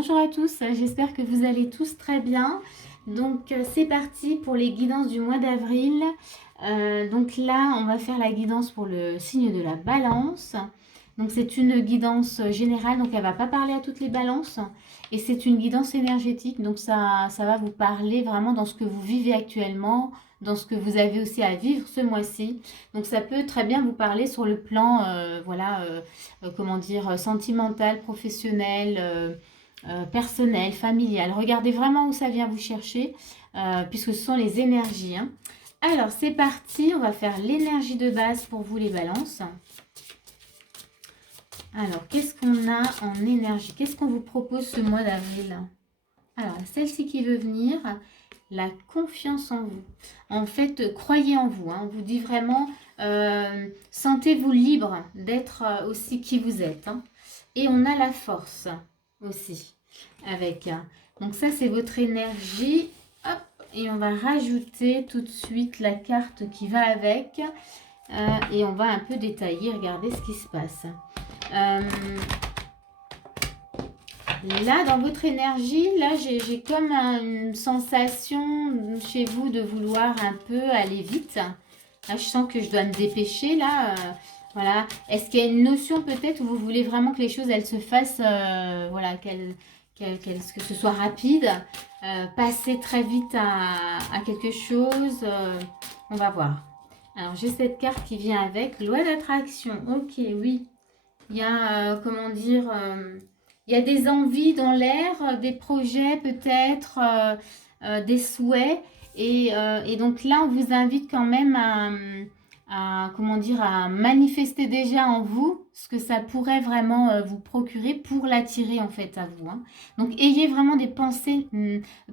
Bonjour à tous, j'espère que vous allez tous très bien. Donc c'est parti pour les guidances du mois d'avril. Donc là, on va faire la guidance pour le signe de la balance. Donc c'est une guidance générale, donc elle va pas parler à toutes les balances. Et c'est une guidance énergétique, donc ça va vous parler vraiment dans ce que vous vivez actuellement, dans ce que vous avez aussi à vivre ce mois-ci. Donc ça peut très bien vous parler sur le plan, comment dire, sentimental, professionnel, personnel, familial. Regardez vraiment où ça vient vous chercher, puisque ce sont les énergies. Hein. Alors, c'est parti. On va faire l'énergie de base pour vous, les balances. Alors, qu'est-ce qu'on a en énergie? Qu'est-ce qu'on vous propose ce mois d'avril? Alors, celle-ci qui veut venir, la confiance en vous. En fait, croyez en vous. Hein. On vous dit vraiment, sentez-vous libre d'être aussi qui vous êtes. Hein. Et on a la force aussi avec. Donc ça, c'est votre énergie. Hop, et on va rajouter tout de suite la carte qui va avec. Et on va un peu détailler, regardez ce qui se passe. Là, dans votre énergie, là, j'ai comme une sensation chez vous de vouloir un peu aller vite. Là, je sens que je dois me dépêcher, là. Voilà. Est-ce qu'il y a une notion peut-être où vous voulez vraiment que les choses, elles se fassent, voilà, que ce soit rapide, passer très vite à quelque chose. On va voir. Alors, j'ai cette carte qui vient avec. Loi d'attraction. Ok, oui. Il y a, comment dire, il y a des envies dans l'air, des projets peut-être, des souhaits. Et donc là, on vous invite quand même comment dire, à manifester déjà en vous ce que ça pourrait vraiment vous procurer pour l'attirer en fait à vous. Hein. Donc, ayez vraiment des pensées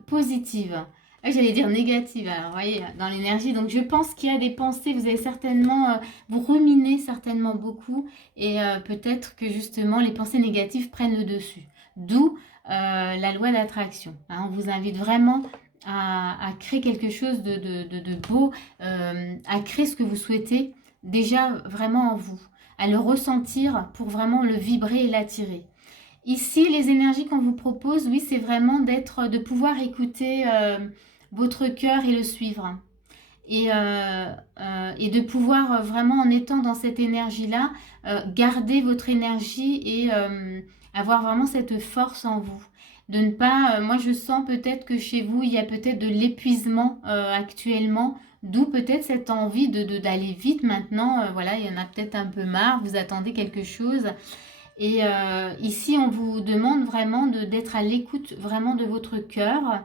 positives. J'allais dire négatives, alors vous voyez, dans l'énergie. Donc, je pense qu'il y a des pensées, vous avez certainement, vous ruminez certainement beaucoup et peut-être que justement les pensées négatives prennent le dessus. D'où la loi d'attraction. Hein, on vous invite vraiment à créer quelque chose de beau, à créer ce que vous souhaitez déjà vraiment en vous, à le ressentir pour vraiment le vibrer et l'attirer. Ici, les énergies qu'on vous propose, oui, c'est vraiment de pouvoir écouter votre cœur et le suivre et de pouvoir vraiment en étant dans cette énergie-là, garder votre énergie et avoir vraiment cette force en vous. De ne pas, moi je sens peut-être que chez vous, il y a peut-être de l'épuisement actuellement, d'où peut-être cette envie d'aller vite maintenant. Voilà, il y en a peut-être un peu marre, vous attendez quelque chose. Et ici, on vous demande vraiment d'être à l'écoute vraiment de votre cœur,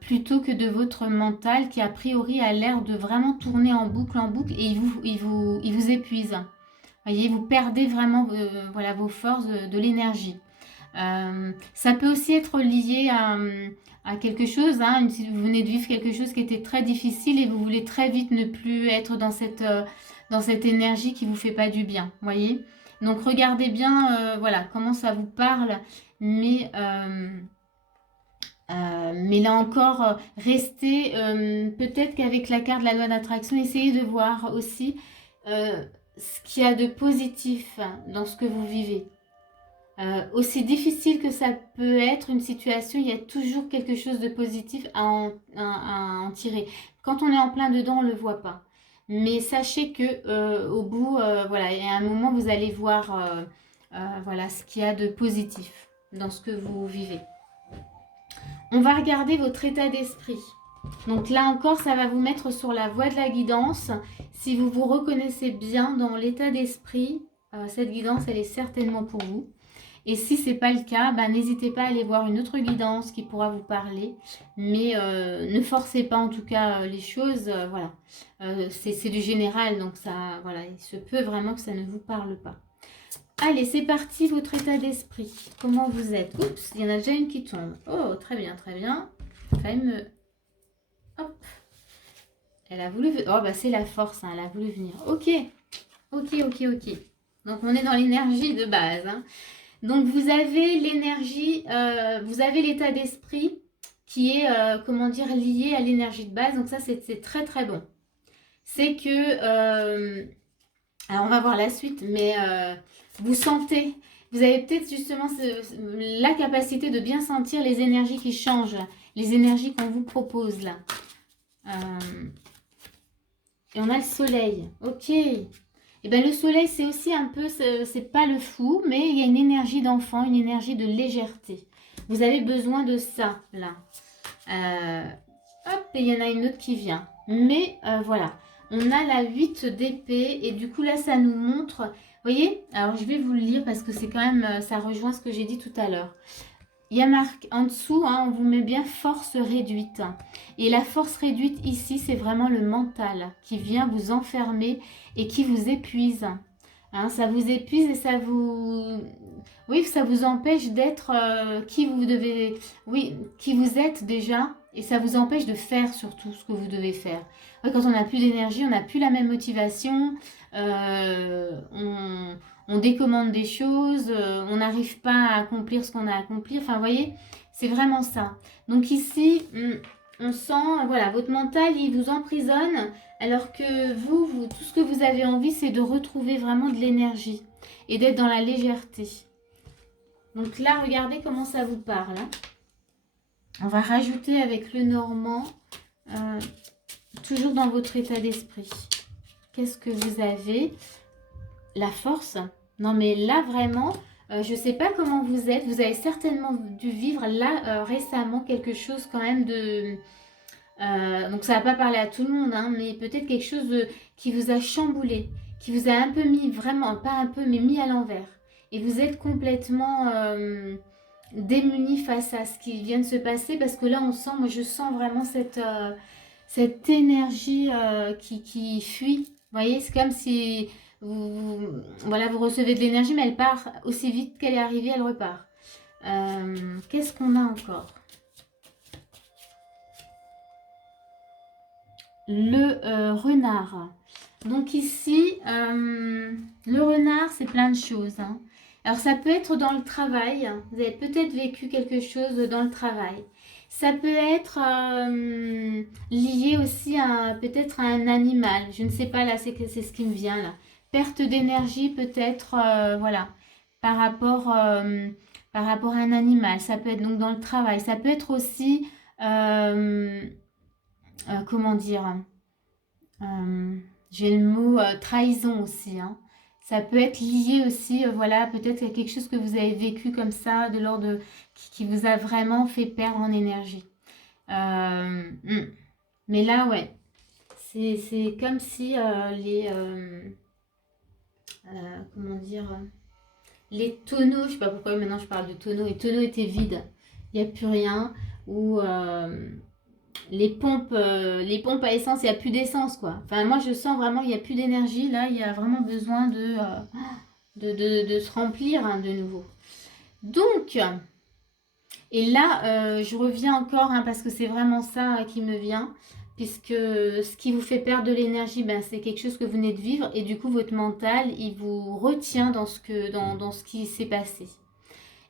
plutôt que de votre mental qui a priori a l'air de vraiment tourner en boucle et il vous épuise. Voyez, vous perdez vraiment voilà, vos forces de l'énergie. Ça peut aussi être lié à quelque chose, hein, si vous venez de vivre quelque chose qui était très difficile et vous voulez très vite ne plus être dans cette énergie qui ne vous fait pas du bien. Voyez. Donc regardez bien voilà, comment ça vous parle, mais... mais là encore, restez, peut-être qu'avec la carte de la loi d'attraction, essayez de voir aussi ce qu'il y a de positif dans ce que vous vivez. Aussi difficile que ça peut être une situation, il y a toujours quelque chose de positif à en tirer. Quand on est en plein dedans, on ne le voit pas. Mais sachez que au bout, voilà, il y a un moment, vous allez voir voilà, ce qu'il y a de positif dans ce que vous vivez. On va regarder votre état d'esprit. Donc là encore, ça va vous mettre sur la voie de la guidance. Si vous vous reconnaissez bien dans l'état d'esprit, cette guidance, elle est certainement pour vous. Et si ce n'est pas le cas, n'hésitez pas à aller voir une autre guidance qui pourra vous parler. Mais ne forcez pas en tout cas les choses. Voilà. C'est du général, donc ça, voilà, il se peut vraiment que ça ne vous parle pas. Allez, c'est parti, votre état d'esprit. Comment vous êtes? Oups, il y en a déjà une qui tombe. Oh, très bien, très bien. Quand même, hop. Elle a voulu... Oh, c'est la force, hein, elle a voulu venir. Ok, ok. Donc, on est dans l'énergie de base. Hein. Donc, vous avez l'énergie, vous avez l'état d'esprit qui est, comment dire, lié à l'énergie de base. Donc, ça, c'est très, très bon. C'est que... alors, on va voir la suite, mais vous sentez Vous avez peut-être justement la capacité de bien sentir les énergies qui changent, les énergies qu'on vous propose là. Et on a le soleil. Ok. Et bien le soleil, c'est aussi un peu, c'est pas le fou, mais il y a une énergie d'enfant, une énergie de légèreté. Vous avez besoin de ça là. Hop, et il y en a une autre qui vient. Mais voilà, on a la 8 d'épée et du coup là, ça nous montre... Vous voyez, alors je vais vous le lire parce que c'est quand même, ça rejoint ce que j'ai dit tout à l'heure. Il y a marqué en dessous, hein, on vous met bien force réduite. Et la force réduite ici, c'est vraiment le mental qui vient vous enfermer et qui vous épuise. Hein, ça vous épuise et ça vous... Oui, ça vous empêche d'être qui vous devez... Oui, qui vous êtes déjà. Et ça vous empêche de faire surtout ce que vous devez faire. Ouais, quand on n'a plus d'énergie, on n'a plus la même motivation. On décommande des choses, on n'arrive pas à accomplir ce qu'on a à accomplir. Enfin, vous voyez, c'est vraiment ça. Donc ici, on sent, voilà, votre mental, il vous emprisonne, alors que vous, tout ce que vous avez envie, c'est de retrouver vraiment de l'énergie et d'être dans la légèreté. Donc là, regardez comment ça vous parle. Hein. On va rajouter avec le normand, toujours dans votre état d'esprit. Qu'est-ce que vous avez ? La force. Non mais là vraiment, je ne sais pas comment vous êtes. Vous avez certainement dû vivre là récemment quelque chose quand même de... donc ça va pas parler à tout le monde, hein, mais peut-être quelque chose qui vous a chamboulé, qui vous a un peu mis, vraiment, pas un peu, mais mis à l'envers. Et vous êtes complètement démunis face à ce qui vient de se passer parce que là on sent, moi je sens vraiment cette énergie qui fuit. Vous voyez, c'est comme si voilà, vous recevez de l'énergie, mais elle part aussi vite qu'elle est arrivée, elle repart. Qu'est-ce qu'on a encore? Le renard. Donc ici, le renard, c'est plein de choses. Hein. Alors ça peut être dans le travail. Vous avez peut-être vécu quelque chose dans le travail. Ça peut être lié aussi à peut-être à un animal. Je ne sais pas, là, c'est ce qui me vient là. Perte d'énergie peut-être, voilà, par rapport, par rapport à un animal. Ça peut être donc dans le travail. Ça peut être aussi, comment dire, j'ai le mot trahison aussi. Hein. Ça peut être lié aussi, voilà, peut-être à quelque chose que vous avez vécu comme ça, de l'ordre qui vous a vraiment fait perdre en énergie. Mais là, ouais, c'est comme si comment dire, les tonneaux, je sais pas pourquoi maintenant je parle de tonneaux, les tonneaux étaient vides, il n'y a plus rien, ou les pompes à essence, il n'y a plus d'essence, quoi. Enfin, moi, je sens vraiment, il n'y a plus d'énergie. Là, il y a vraiment besoin de se remplir hein, de nouveau. Donc, et là, je reviens encore, hein, parce que c'est vraiment ça qui me vient, puisque ce qui vous fait perdre de l'énergie, ben, c'est quelque chose que vous venez de vivre, et du coup, votre mental, il vous retient dans ce qui s'est passé.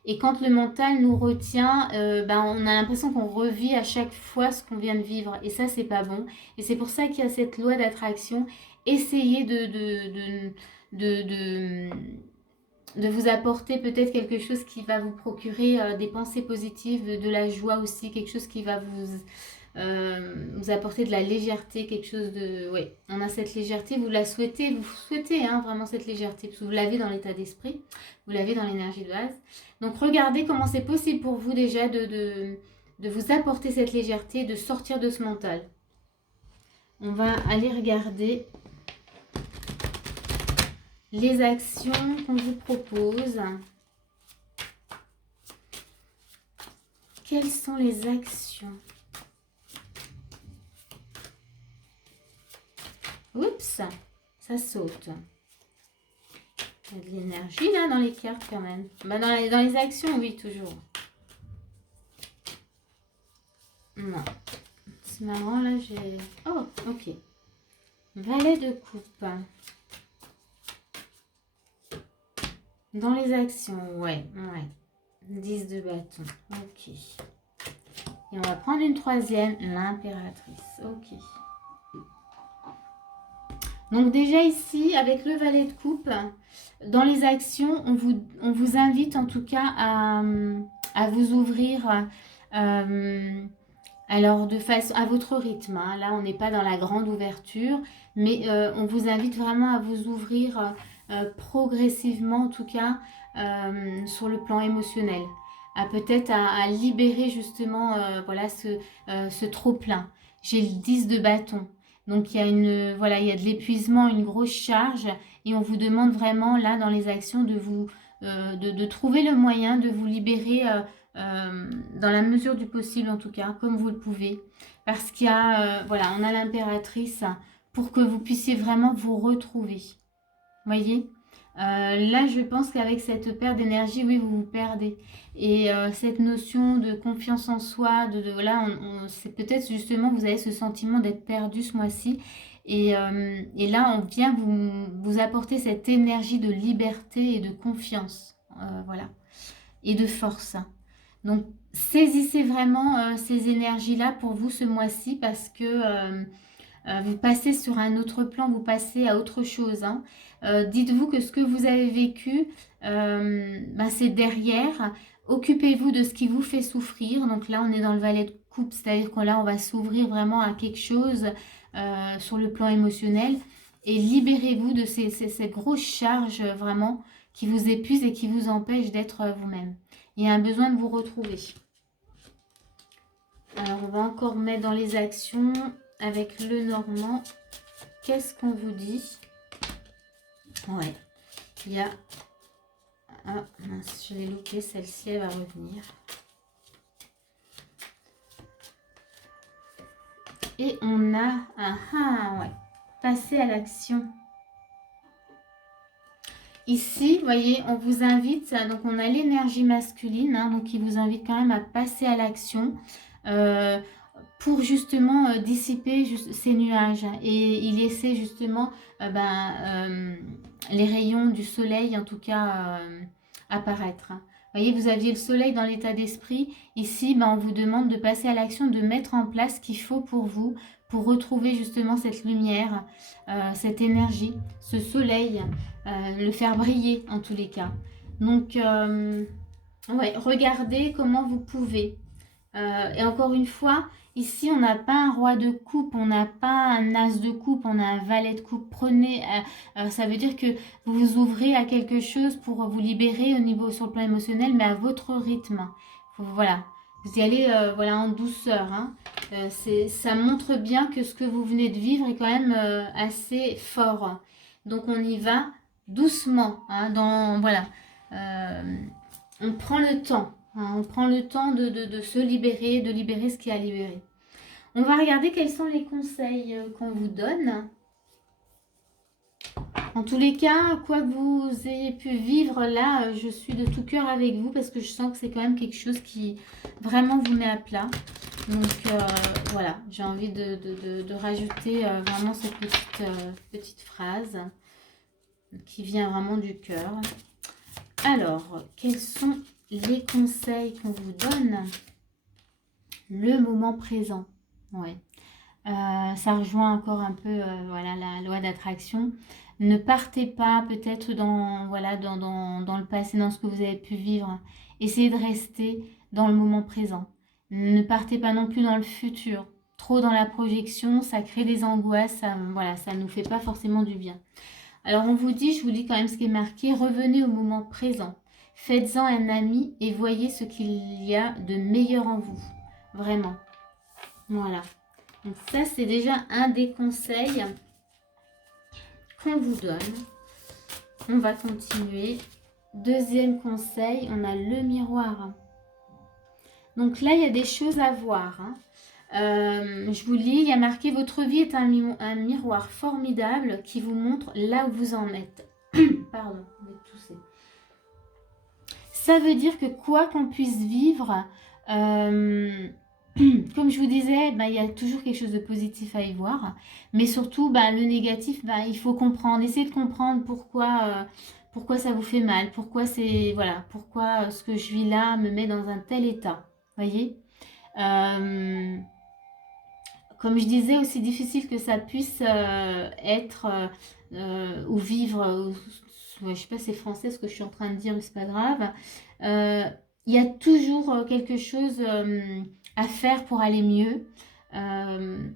Et quand le mental nous retient, ben on a l'impression qu'on revit à chaque fois ce qu'on vient de vivre. Et ça, c'est pas bon. Et c'est pour ça qu'il y a cette loi d'attraction. Essayez de vous apporter peut-être quelque chose qui va vous procurer des pensées positives, de la joie aussi, quelque chose qui va vous apporter de la légèreté, quelque chose de... Oui, on a cette légèreté, vous souhaitez hein, vraiment cette légèreté, parce que vous l'avez dans l'état d'esprit, vous l'avez dans l'énergie de base. Donc regardez comment c'est possible pour vous déjà de vous apporter cette légèreté, de sortir de ce mental. On va aller regarder les actions qu'on vous propose. Quelles sont les actions ? Oups, ça saute. Il y a de l'énergie là dans les cartes quand même. Bah, dans les actions, oui, toujours. Non. C'est marrant là, j'ai... Oh, ok. Valet de coupe. Dans les actions, ouais. 10 de bâton, ok. Et on va prendre une troisième, l'impératrice, ok. Donc déjà ici, avec le valet de coupe, dans les actions, on vous invite en tout cas à vous ouvrir alors de façon à votre rythme. Hein. Là, on n'est pas dans la grande ouverture, mais on vous invite vraiment à vous ouvrir progressivement, en tout cas, sur le plan émotionnel. Peut-être à libérer justement voilà, ce trop-plein. J'ai le 10 de bâton. Donc il y a voilà, il y a de l'épuisement, une grosse charge, et on vous demande vraiment là dans les actions de vous de trouver le moyen de vous libérer dans la mesure du possible en tout cas, comme vous le pouvez, parce qu'il y a voilà, on a l'impératrice pour que vous puissiez vraiment vous retrouver. Voyez, là je pense qu'avec cette perte d'énergie, oui, vous vous perdez. Et cette notion de confiance en soi, là, c'est peut-être justement, vous avez ce sentiment d'être perdu ce mois-ci. Et là, on vient vous apporter cette énergie de liberté et de confiance. Voilà. Et de force. Donc, saisissez vraiment ces énergies-là pour vous ce mois-ci parce que vous passez sur un autre plan, vous passez à autre chose. Hein. Dites-vous que ce que vous avez vécu, c'est derrière. Occupez-vous de ce qui vous fait souffrir. Donc là, on est dans le valet de coupe, c'est-à-dire que là, on va s'ouvrir vraiment à quelque chose sur le plan émotionnel. Et libérez-vous de ces grosses charges vraiment qui vous épuisent et qui vous empêchent d'être vous-même. Il y a un besoin de vous retrouver. Alors, on va encore mettre dans les actions avec le normand. Qu'est-ce qu'on vous dit? Ouais. Il y a... Ah, mince, je l'ai loupé. Celle-ci, elle va revenir. Et on a... ouais. Passer à l'action. Ici, vous voyez, on vous invite, donc on a l'énergie masculine, hein, donc qui vous invite quand même à passer à l'action pour justement dissiper ces nuages et y laisser justement les rayons du soleil en tout cas apparaître. Vous voyez, vous aviez le soleil dans l'état d'esprit. Ici, on vous demande de passer à l'action, de mettre en place ce qu'il faut pour vous, pour retrouver justement cette lumière, cette énergie, ce soleil, le faire briller en tous les cas. Donc, ouais, regardez comment vous pouvez. Et encore une fois, ici, on n'a pas un roi de coupe, on n'a pas un as de coupe, on a un valet de coupe. Prenez, ça veut dire que vous vous ouvrez à quelque chose pour vous libérer au niveau sur le plan émotionnel, mais à votre rythme. Voilà, vous y allez voilà, en douceur. Hein. Ça montre bien que ce que vous venez de vivre est quand même assez fort. Donc, on y va doucement. Hein, voilà, on prend le temps. On prend le temps de se libérer, de libérer ce qui est à libérer. On va regarder quels sont les conseils qu'on vous donne. En tous les cas, quoi que vous ayez pu vivre là, je suis de tout cœur avec vous parce que je sens que c'est quand même quelque chose qui vraiment vous met à plat. Donc voilà, j'ai envie de rajouter vraiment cette petite phrase qui vient vraiment du cœur. Alors, quels sont les conseils qu'on vous donne? Le moment présent. Ouais. Ça rejoint encore un peu voilà, la loi d'attraction. Ne partez pas peut-être dans le passé, dans ce que vous avez pu vivre. Essayez de rester dans le moment présent. Ne partez pas non plus dans le futur. Trop dans la projection, ça crée des angoisses. Ça ne nous fait pas forcément du bien. Alors on vous dit, je vous dis quand même ce qui est marqué, revenez au moment présent. Faites-en un ami et voyez ce qu'il y a de meilleur en vous. Vraiment. Voilà. Donc ça, c'est déjà un des conseils qu'on vous donne. On va continuer. Deuxième conseil, on a le miroir. Donc là, il y a des choses à voir. Hein. Je vous lis, il y a marqué « Votre vie est un miroir formidable qui vous montre là où vous en êtes. » Pardon, je vais tousser. Ça veut dire que quoi qu'on puisse vivre, comme je vous disais, il y a toujours quelque chose de positif à y voir. Mais surtout, le négatif, il faut comprendre. Essayez de comprendre pourquoi ça vous fait mal. Pourquoi ce que je vis là me met dans un tel état. Voyez comme je disais, aussi difficile que ça puisse être ou vivre, je ne sais pas si c'est français ce que je suis en train de dire, mais c'est pas grave. Il y a toujours quelque chose à faire pour aller mieux. Euh,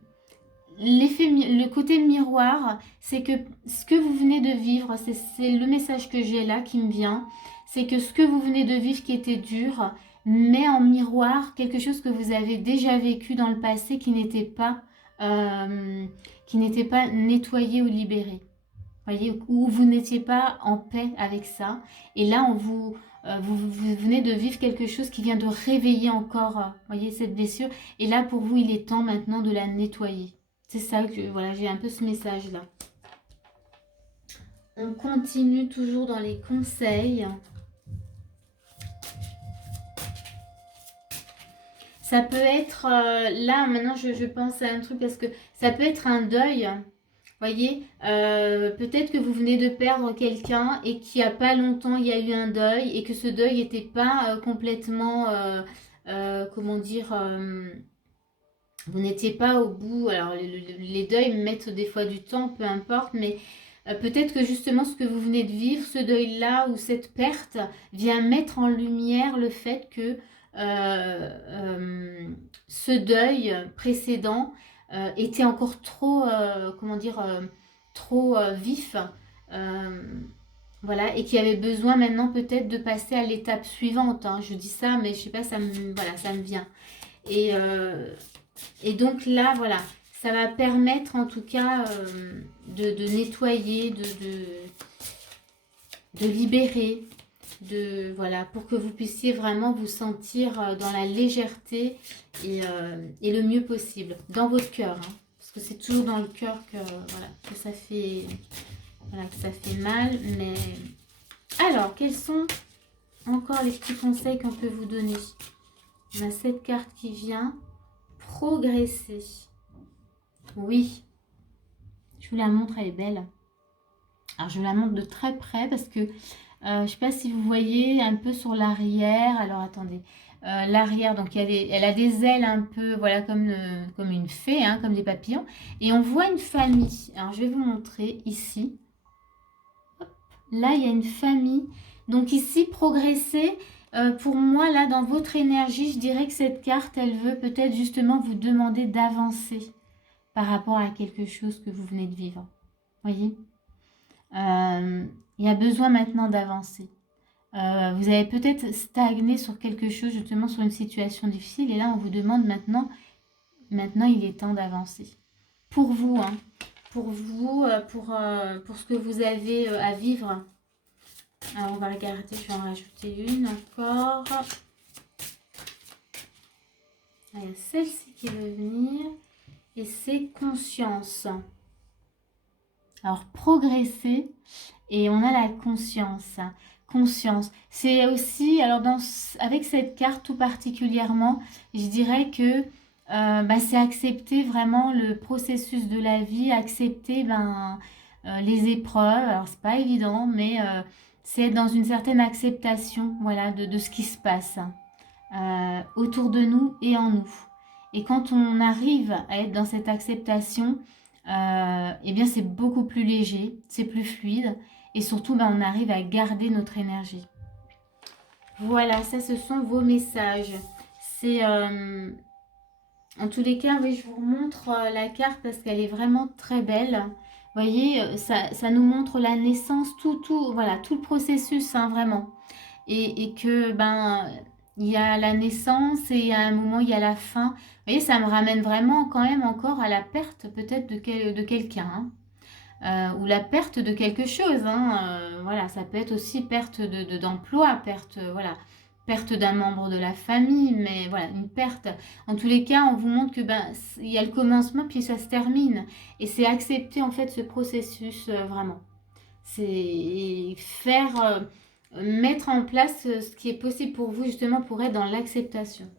le côté miroir, c'est que ce que vous venez de vivre, c'est le message que j'ai là qui me vient, c'est que ce que vous venez de vivre qui était dur, met en miroir quelque chose que vous avez déjà vécu dans le passé euh, qui n'était pas nettoyé ou libéré. Voyez, où vous n'étiez pas en paix avec ça. Et là, vous venez de vivre quelque chose qui vient de réveiller encore, voyez, cette blessure. Et là, pour vous, il est temps maintenant de la nettoyer. C'est ça que, voilà, j'ai un peu ce message-là. On continue toujours dans les conseils. Ça peut être, là, maintenant, je pense à un truc parce que ça peut être un deuil. Voyez, peut-être que vous venez de perdre quelqu'un et qu'il n'y a pas longtemps, il y a eu un deuil et que ce deuil n'était pas complètement, comment dire, vous n'étiez pas au bout. Alors, les deuils mettent des fois du temps, peu importe, mais peut-être que justement ce que vous venez de vivre, ce deuil-là ou cette perte, vient mettre en lumière le fait que ce deuil précédent était encore trop, comment dire, trop vif. euh, voilà, et qui avait besoin maintenant peut-être de passer à l'étape suivante. Hein. Je dis ça, mais je sais pas, voilà, ça me vient. Et, euh, et donc là, voilà, ça va permettre en tout cas de nettoyer, de libérer, voilà, pour que vous puissiez vraiment vous sentir dans la légèreté et le mieux possible, dans votre cœur. Hein, parce que c'est toujours dans le cœur que, voilà, que ça fait, voilà, que ça fait mal. Mais alors, quels sont encore les petits conseils qu'on peut vous donner? On a cette carte qui vient. Progresser. Oui, je vous la montre, elle est belle. Alors, je vous la montre de très près parce que je ne sais pas si vous voyez un peu sur l'arrière. Alors, attendez. L'arrière, donc elle a des ailes un peu, voilà, comme une fée, hein, comme des papillons. Et on voit une famille. Alors, je vais vous montrer ici. Hop. Là, il y a une famille. Donc ici, progresser, pour moi, là, dans votre énergie, je dirais que cette carte, elle veut peut-être justement vous demander d'avancer par rapport à quelque chose que vous venez de vivre. Voyez, il y a besoin maintenant d'avancer. Vous avez peut-être stagné sur quelque chose, justement sur une situation difficile, et là on vous demande maintenant il est temps d'avancer. Pour vous, hein, pour vous, pour ce que vous avez à vivre. Alors on va regarder, je vais en rajouter une encore. Il y a celle-ci qui veut venir, et c'est conscience. Alors, progresser, et on a la conscience. Conscience. C'est aussi, alors avec cette carte tout particulièrement, je dirais que c'est accepter vraiment le processus de la vie, accepter les épreuves. Alors, c'est pas évident, mais c'est être dans une certaine acceptation, voilà, de ce qui se passe autour de nous et en nous. Et quand on arrive à être dans cette acceptation, eh bien c'est beaucoup plus léger, c'est plus fluide et surtout on arrive à garder notre énergie. Voilà, ça ce sont vos messages. C'est en tous les cas, oui, je vous montre la carte parce qu'elle est vraiment très belle. Vous voyez, ça nous montre la naissance, voilà, tout le processus, hein, vraiment. Et que il y a la naissance et à un moment il y a la fin. Vous voyez, ça me ramène vraiment quand même encore à la perte peut-être de quelqu'un, hein. Ou la perte de quelque chose, hein. Voilà, ça peut être aussi perte d'emploi, perte, voilà, perte d'un membre de la famille, mais voilà, une perte. En tous les cas, on vous montre que il y a le commencement puis ça se termine. Et c'est accepter en fait ce processus vraiment. C'est faire mettre en place ce qui est possible pour vous justement pour être dans l'acceptation.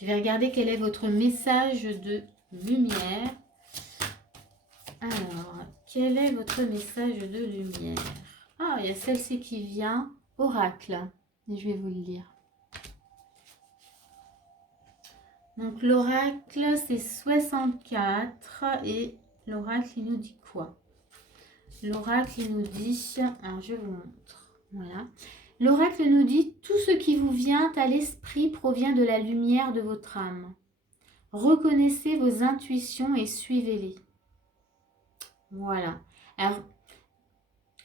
Je vais regarder quel est votre message de lumière. Alors, quel est votre message de lumière? Ah, il y a celle-ci qui vient, oracle. Et je vais vous le lire. Donc l'oracle c'est 64 et l'oracle il nous dit quoi? L'oracle il nous dit, alors je vous montre, voilà. L'oracle nous dit tout ce qui vous vient à l'esprit provient de la lumière de votre âme. Reconnaissez vos intuitions et suivez-les. Voilà.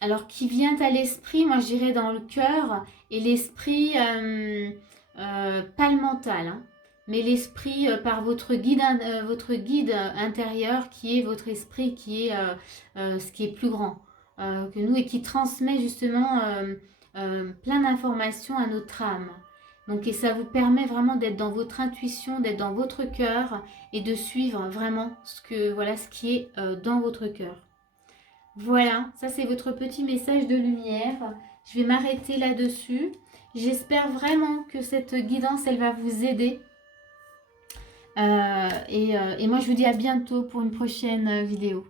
Alors qui vient à l'esprit, moi je dirais dans le cœur et l'esprit, pas le mental, hein, mais l'esprit par votre guide intérieur qui est votre esprit, qui est ce qui est plus grand que nous et qui transmet justement plein d'informations à notre âme. Donc, et ça vous permet vraiment d'être dans votre intuition, d'être dans votre cœur et de suivre vraiment ce qui est dans votre cœur. Voilà, ça c'est votre petit message de lumière. Je vais m'arrêter là-dessus. J'espère vraiment que cette guidance, elle va vous aider. Et moi, je vous dis à bientôt pour une prochaine vidéo.